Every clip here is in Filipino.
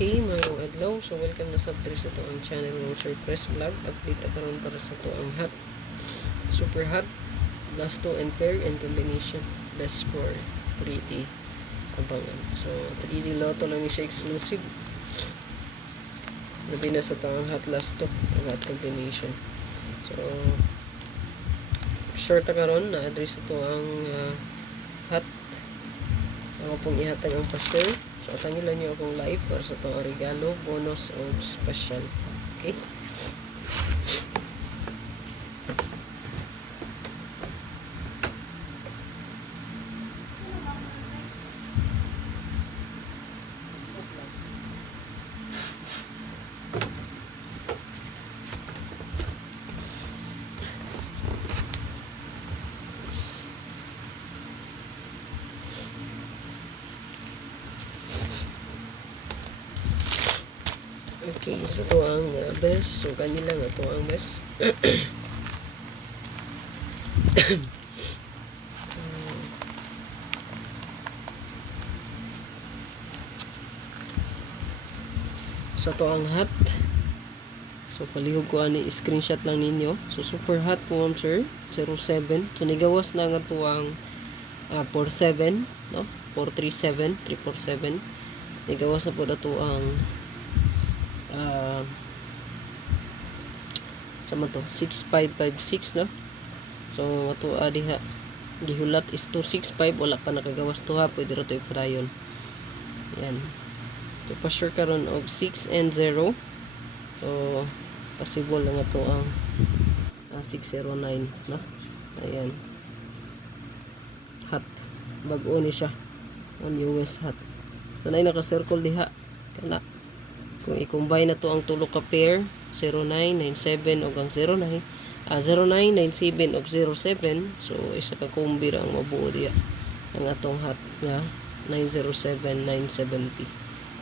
Okay, mayroong adlaw. So, welcome na sa sa to ang channel ng Surprise Vlog. Update karon para sa to ang hot. Super hot. Last two and pair and combination. Best for 3D abangan. So, 3D Lotto lang siya exclusive. Labi na sa to ang hot last two. Ang hot combination. So, short na karon na address ito ang hot. Ako pong ihatag ang pa-share. So, tangilan nyo akong live para sa itong regalo, bonus, o special. Okay? Okay, sa ito ang best. So, kanila nga ito ang best. Sa ito ang hot. So, palihog ko ani screenshot lang ninyo. So, super hot po ma'am sir. 07. So, nigawas na nga ito ang 47. No? 437. 347. Nigawas na po na ito ang sama to 6556 no. So mato diha gihulat is 265, wala pa nakagawas to ha, pwede ra to i-prayon. Yan. So pa sure karon og 6 and 0. So possible lang ato ang 609 no. Ayan. Hot. Bag-o ni siya. On US hot. So nay naka-circle diha kana. Kung i-combine na to ang tulo ka pair 0997 og ang 0997 og 07, so isa ka kombi ra ang mabuo diya ang atong hot nga 907 970.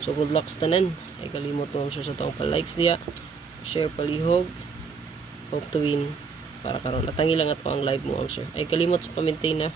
So good luck tanan. Ay kalimot mo sa atong pa-likes diya, share, palihog, hope to win para karon natangi lang ato ang live mo sir. Ay kalimot sa pa-maintain na